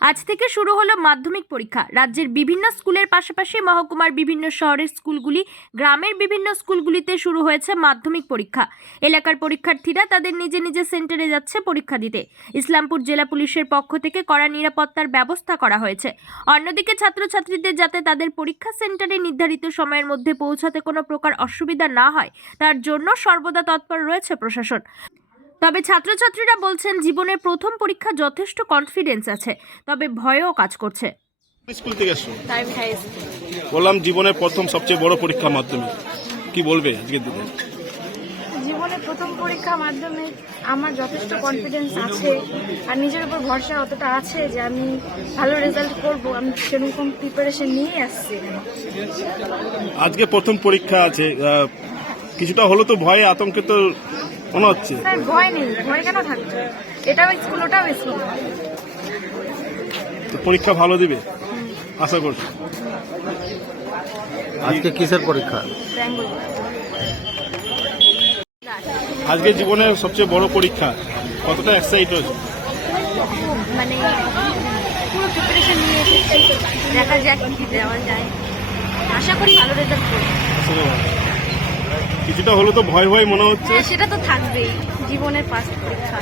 আজ থেকে শুরু হলো মাধ্যমিক পরীক্ষা। রাজ্যের বিভিন্ন স্কুলের পাশাপাশি মহকুমার বিভিন্ন শহরের স্কুলগুলি, গ্রামের বিভিন্ন স্কুলগুলিতে শুরু হয়েছে মাধ্যমিক পরীক্ষা। এলাকার পরীক্ষার্থীরা তাদের নিজে নিজে সেন্টারে যাচ্ছে পরীক্ষা দিতে। ইসলামপুর জেলা পুলিশের পক্ষ থেকে কড়া নিরাপত্তার ব্যবস্থা করা হয়েছে। অন্যদিকে ছাত্রছাত্রীদের যাতে তাদের পরীক্ষা সেন্টারে নির্ধারিত সময়ের মধ্যে পৌঁছাতে কোনো প্রকার অসুবিধা না হয়, তার জন্য সর্বদা তৎপর রয়েছে প্রশাসন। তবে ছাত্রছাত্রীরা বলছেন জীবনের প্রথম পরীক্ষা যথেষ্ট কনফিডেন্স আছে তবে ভয়ও কাজ করছে। স্কুল থেকে স্কুল বললাম জীবনের প্রথম সবচেয়ে বড় পরীক্ষা মাধ্যমিক। কি বলবে আজকের দিনে? জীবনে প্রথম পরীক্ষা মাধ্যমে আমার যথেষ্ট কনফিডেন্স আছে আর নিজের উপর ভরসা অতটা আছে যে আমি ভালো রেজাল্ট করব আমি সেরকম প্রিপারেশন নিয়ে আসছি। আজকে প্রথম পরীক্ষা আছে কিছুটা হলো তো ভয়ে আতঙ্কে তো মনে হচ্ছে। স্যার ভয় নেই ভয় কেন থাকবে এটাও স্কুল ওটাও স্কুল তো পরীক্ষা ভালো দিবে? আশা করছি। আজকে কিসের পরীক্ষা? আজকে জীবনের সবচেয়ে বড় পরীক্ষা কতটা এক্সাইট হয়েছে? মানে পুরো প্রিপারেশন নিয়ে দেখা যাক কি দেওয়া যায়। আশা করি ভালো রেজাল্ট করব। কিছুটা হলো তো ভয় ভয় মনে হচ্ছে। হ্যাঁ সেটা তো থাকবেই। জীবনের ফার্স্ট পরীক্ষা।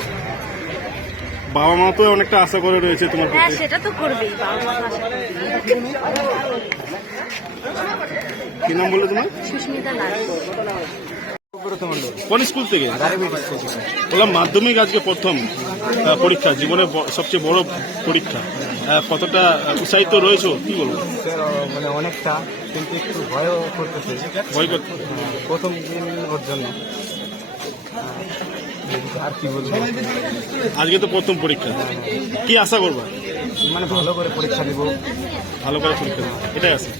বাবা মা তো অনেকটা আশা করে রয়েছে তোমার হ্যাঁ সেটা তো করবেই বাবা মা কি নাম বললে তোমার? সুস্মিতা লাল। কোন স্কুল থেকে? বললাম মাধ্যমিক আজকে প্রথম পরীক্ষা জীবনের ব- সবচেয়ে বড় পরীক্ষা। কতটা উৎসাহিত রয়েছে? কি বলব? মানে অনেকটা কিন্তু একটু ভয়ও করতেছে। ভয় করতে প্রথম দিন ওর জন্য। আর কি বলব? আজকে তো প্রথম পরীক্ষা। কি আশা করবা? মানে ভালো করে পরীক্ষা দিব ভালো করে পরীক্ষা দেবে এটাই আছে।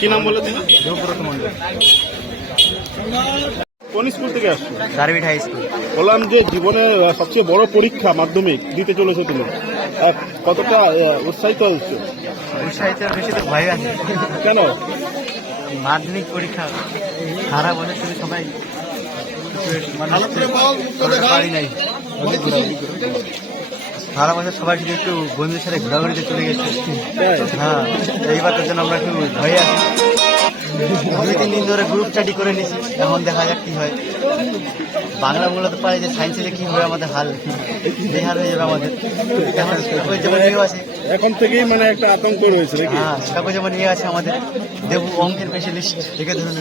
কি নাম বললে তুমি? দেবব্রত মন্ডল কোন স্কুল থেকে আসছো? Darbit high school. বললাম যে জীবনের সবচেয়ে বড় পরীক্ষা মাধ্যমিক দিতে চলেছো তুমি। কতটা উৎসাহিত হচ্ছে উৎসাহিত বেশি তো ভয় আছে। কেন? মাধ্যমিক পরীক্ষা খারাপ হলে তুমি সবাই খারাপ হলে সবাই শুধু একটু বন্ধুদের সাথে ঘোরাঘুরিতে চলে গেছে। হ্যাঁ এইবার তার জন্য আমরা একটু ভয়ে আছি। দুই তিন দিন ধরে গ্রুপ স্টাডি করে নিছি। এখন দেখা যাক কি হয়। বাংলা মূলত পারে যে সায়েন্সে কি হবে আমাদের হাল বেহাল হয়ে যাবে আমাদের। এখন কাগজ যেমন ইয়ে আছে। এখন থেকেই মানে একটা আতঙ্ক রয়েছে হ্যাঁ কাগজ যেমন ইয়ে আছে আমাদের। দেবু অঙ্কের স্পেশালিস্ট দেখে ধরুন